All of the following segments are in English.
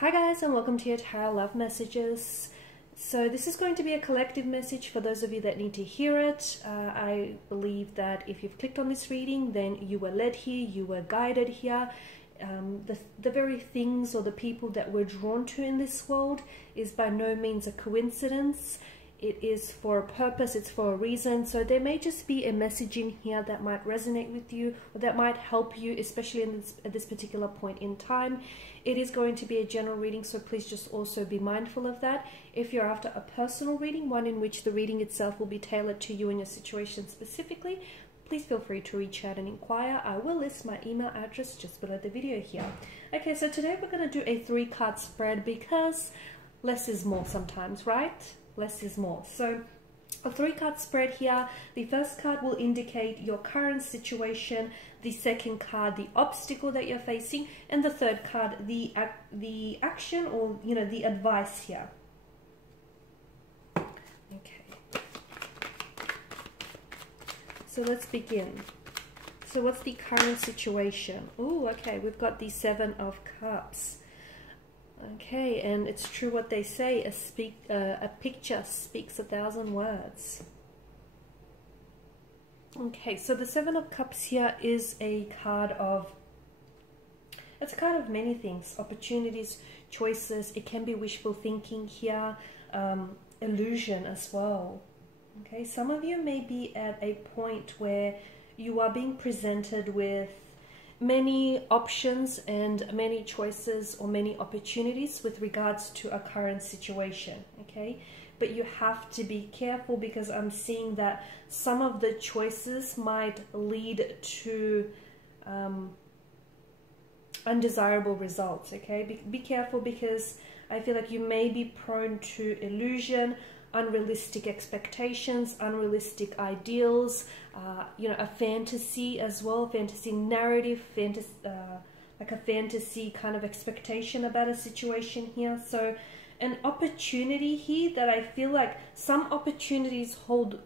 Hi guys, and welcome to your Tarot Love Messages. So this is going to be a collective message for those of you that need to hear it. I believe that if you've clicked on this reading, then you were led here, you were guided here. The very things or the people that we're drawn to in this world is by no means a coincidence. It is for a purpose, it's for a reason. So there may just be a message in here that might resonate with you or that might help you, especially at this particular point in time. It is going to be a general reading, so please just also be mindful of that. If you're after a personal reading, one in which the reading itself will be tailored to you and your situation specifically, please feel free to reach out and inquire. I will list my email address just below the video here. Okay, so today we're going to do a 3-card spread because less is more sometimes, right? Less is more. So a 3-card spread here. The first card will indicate your current situation, the second card the obstacle that you're facing, and the third card the action or the advice here. Okay, so let's begin. So what's the current situation? Oh, okay, we've got the 7 of Cups. Okay, and it's true what they say, a picture speaks 1,000 words. Okay, so the 7 of Cups here is a card of, it's a card of many things, opportunities, choices. It can be wishful thinking here, illusion as well. Okay, some of you may be at a point where you are being presented with many options and many choices or many opportunities with regards to a current situation, okay? But you have to be careful because I'm seeing that some of the choices might lead to undesirable results, okay? Be careful because I feel like you may be prone to illusion, unrealistic expectations, unrealistic ideals, a fantasy as well, fantasy narrative, like a fantasy kind of expectation about a situation here. So an opportunity here that I feel like some opportunities hold.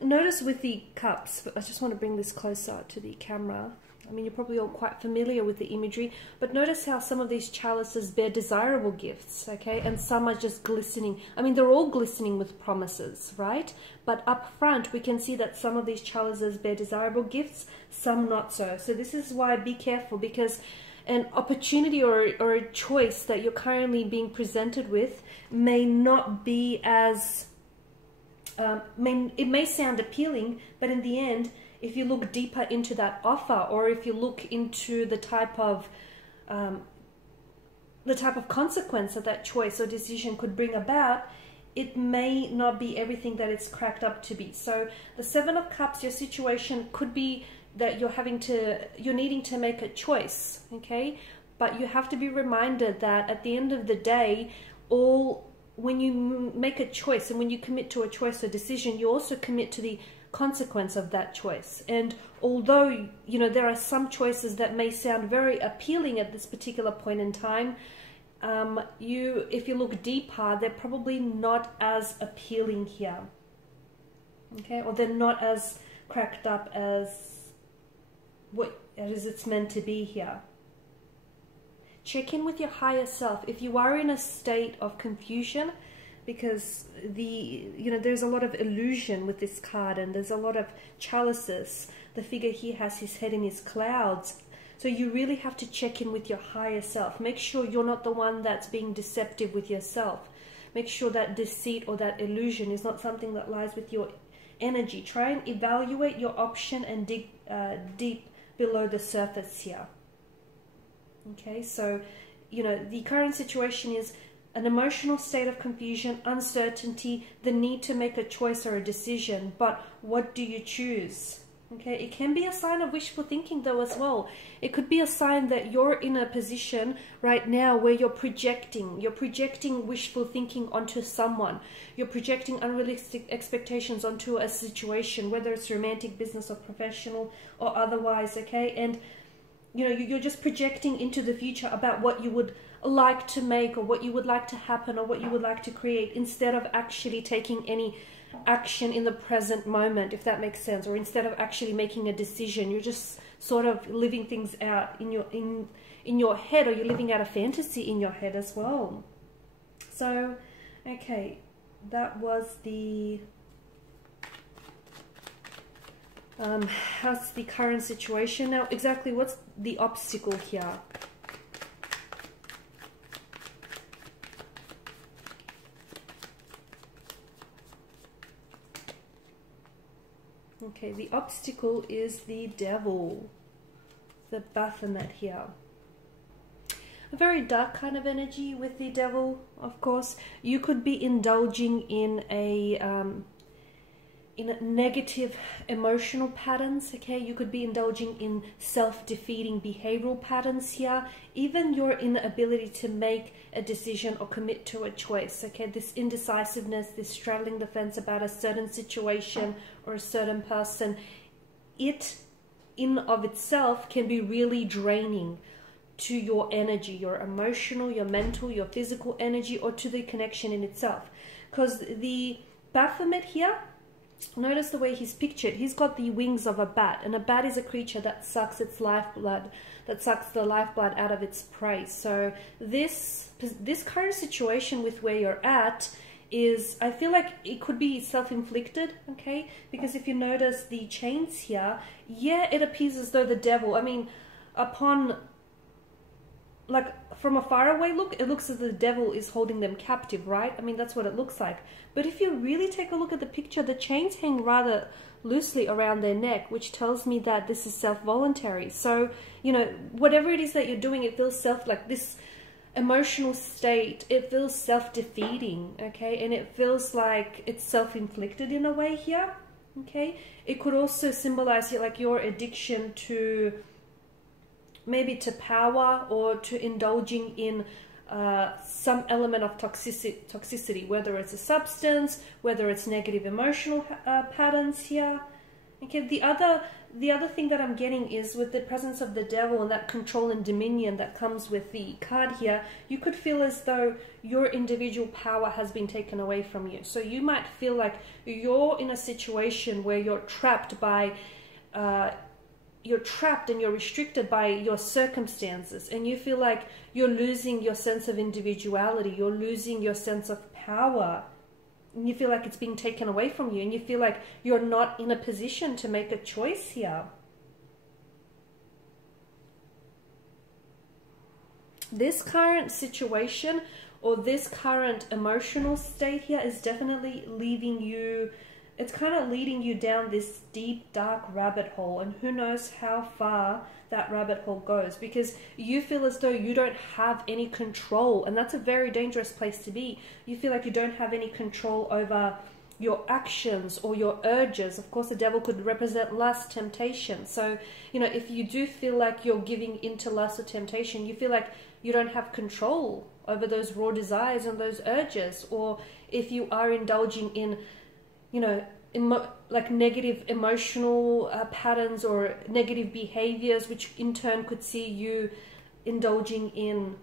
Notice with the cups, but I just want to bring this closer to the camera. I mean, you're probably all quite familiar with the imagery, but notice how some of these chalices bear desirable gifts, okay? And some are just glistening. I mean, they're all glistening with promises, right? But up front, we can see that some of these chalices bear desirable gifts, some not so. So this is why be careful, because an opportunity or a choice that you're currently being presented with may not be as, it may sound appealing, but in the end, if you look deeper into that offer, or if you look into the type of consequence that that choice or decision could bring about, it may not be everything that it's cracked up to be. So the 7 of Cups, your situation could be that you're needing to make a choice, okay? But you have to be reminded that at the end of the day, when you make a choice and when you commit to a choice or decision, you also commit to the consequence of that choice. And although there are some choices that may sound very appealing at this particular point in time, if you look deeper, they're probably not as appealing here, okay? Or they're not as cracked up as it's meant to be here. Check in with your higher self if you are in a state of confusion, because there's a lot of illusion with this card and there's a lot of chalices. The figure here has his head in his clouds. So you really have to check in with your higher self. Make sure you're not the one that's being deceptive with yourself. Make sure that deceit or that illusion is not something that lies with your energy. Try and evaluate your option and dig deep below the surface here. Okay, so the current situation is an emotional state of confusion, uncertainty, the need to make a choice or a decision. But what do you choose? Okay, it can be a sign of wishful thinking though as well. It could be a sign that you're in a position right now where you're projecting wishful thinking onto someone. You're projecting unrealistic expectations onto a situation, whether it's romantic, business, or professional, or otherwise, okay? And you're just projecting into the future about what you would like to make, or what you would like to happen, or what you would like to create, instead of actually taking any action in the present moment, if that makes sense, or instead of actually making a decision. You're just sort of living things out in your head, or you're living out a fantasy in your head as well. So, okay, that was the how's the current situation now? Exactly, what's the obstacle here? Okay, the obstacle is the devil, the Baphomet here. A very dark kind of energy with the devil, of course. You could be indulging in negative emotional patterns, okay? You could be indulging in self-defeating behavioral patterns here. Even your inability to make a decision or commit to a choice, okay? This indecisiveness, this straddling the fence about a certain situation or a certain person, it in of itself can be really draining to your energy, your emotional, your mental, your physical energy, or to the connection in itself. Because the Baphomet here, notice the way he's pictured. He's got the wings of a bat, and a bat is a creature that sucks its lifeblood, that sucks the lifeblood out of its prey. So this current situation with where you're at is, I feel like it could be self-inflicted, okay? Because if you notice the chains here, yeah, it appears as though the devil, I mean, upon, like, from a faraway look, it looks as though the devil is holding them captive, right? I mean, that's what it looks like. But if you really take a look at the picture, the chains hang rather loosely around their neck, which tells me that this is self-voluntary. So, you know, whatever it is that you're doing, it feels like this emotional state, it feels self-defeating, okay? And it feels like it's self-inflicted in a way here, okay? It could also symbolize like your addiction to maybe to power, or to indulging in some element of toxicity, whether it's a substance, whether it's negative emotional patterns here. Okay, the other thing that I'm getting is with the presence of the devil and that control and dominion that comes with the card here, you could feel as though your individual power has been taken away from you. So you might feel like you're in a situation where you're trapped by you're trapped and you're restricted by your circumstances, and you feel like you're losing your sense of individuality, you're losing your sense of power, and you feel like it's being taken away from you, and you feel like you're not in a position to make a choice here. This current situation or this current emotional state here is definitely leaving you, it's kind of leading you down this deep, dark rabbit hole, and who knows how far that rabbit hole goes, because you feel as though you don't have any control, and that's a very dangerous place to be. You feel like you don't have any control over your actions or your urges. Of course, the devil could represent lust, temptation. So, you know, if you do feel like you're giving into lust or temptation, you feel like you don't have control over those raw desires and those urges. Or if you are indulging in, you know, like negative emotional patterns or negative behaviors, which in turn could see you indulging in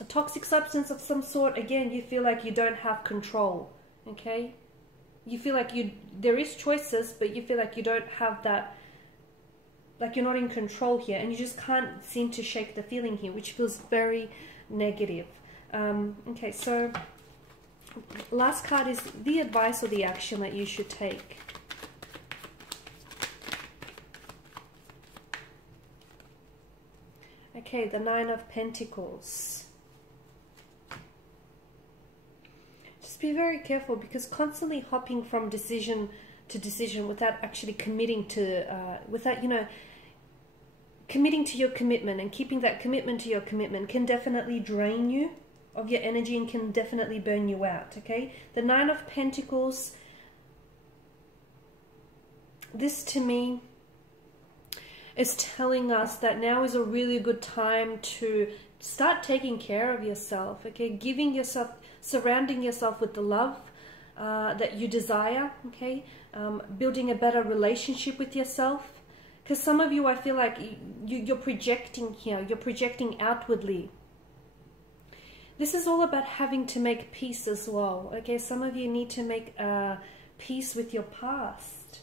a toxic substance of some sort, again, you feel like you don't have control, okay? You feel like there is choices, but you feel like you don't have that, like you're not in control here, and you just can't seem to shake the feeling here, which feels very negative. Okay, so last card is the advice or the action that you should take. Okay, the Nine of Pentacles. Just be very careful, because constantly hopping from decision to decision without actually committing to, without, you know, committing to your commitment and keeping that commitment to your commitment can definitely drain you of your energy and can definitely burn you out, okay? The Nine of Pentacles, this to me is telling us that now is a really good time to start taking care of yourself, okay? Giving yourself, surrounding yourself with the love that you desire, okay? Building a better relationship with yourself. Because some of you, I feel like you're projecting here, you're projecting outwardly. This is all about having to make peace as well, okay? Some of you need to make peace with your past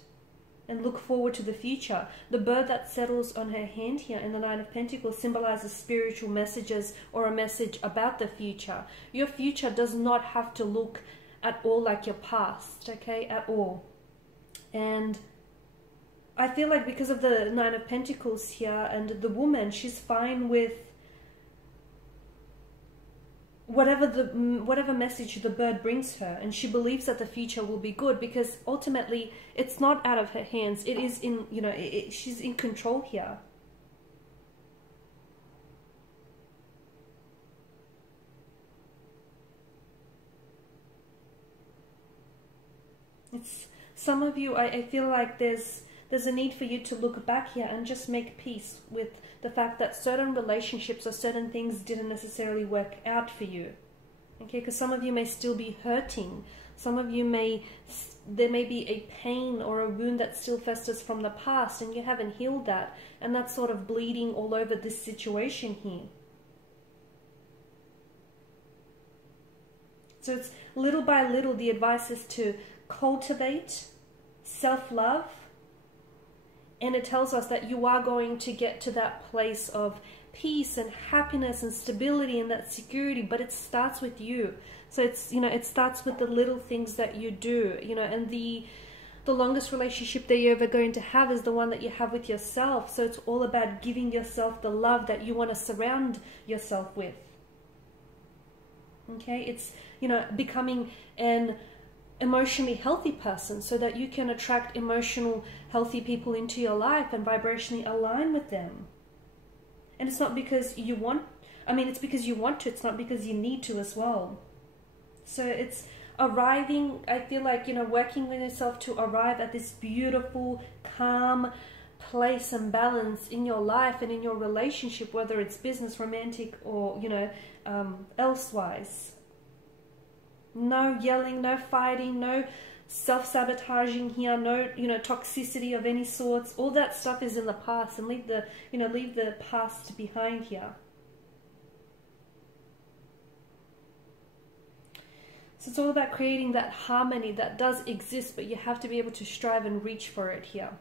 and look forward to the future. The bird that settles on her hand here in the Nine of Pentacles symbolizes spiritual messages or a message about the future. Your future does not have to look at all like your past, okay, at all. And I feel like because of the Nine of Pentacles here and the woman, she's fine with whatever message the bird brings her, and she believes that the future will be good because ultimately it's not out of her hands. It is in, you know, she's in control here. It's some of you, I feel like there's a need for you to look back here and just make peace with the fact that certain relationships or certain things didn't necessarily work out for you. Okay, because some of you may still be hurting. Some of you there may be a pain or a wound that still festers from the past and you haven't healed that. And that's sort of bleeding all over this situation here. So it's little by little, the advice is to cultivate self-love. And it tells us that you are going to get to that place of peace and happiness and stability and that security, but it starts with you. So it's, you know, it starts with the little things that you do, you know, and the longest relationship that you're ever going to have is the one that you have with yourself. So it's all about giving yourself the love that you want to surround yourself with. Okay, it's, you know, becoming an emotionally healthy person so that you can attract emotional healthy people into your life and vibrationally align with them. And it's not because you want, I mean, it's because you want to, it's not because you need to as well. So it's arriving, I feel like, you know, working with yourself to arrive at this beautiful, calm place and balance in your life and in your relationship, whether it's business, romantic, or, you know, elsewise. No yelling, no fighting, no self-sabotaging here, no, you know, toxicity of any sorts. All that stuff is in the past, and leave the, you know, leave the past behind here. So it's all about creating that harmony that does exist, but you have to be able to strive and reach for it here.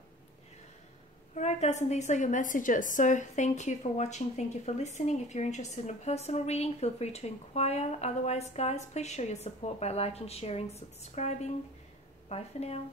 Alright guys, and these are your messages. So thank you for watching, thank you for listening. If you're interested in a personal reading, feel free to inquire. Otherwise guys, please show your support by liking, sharing, subscribing. Bye for now.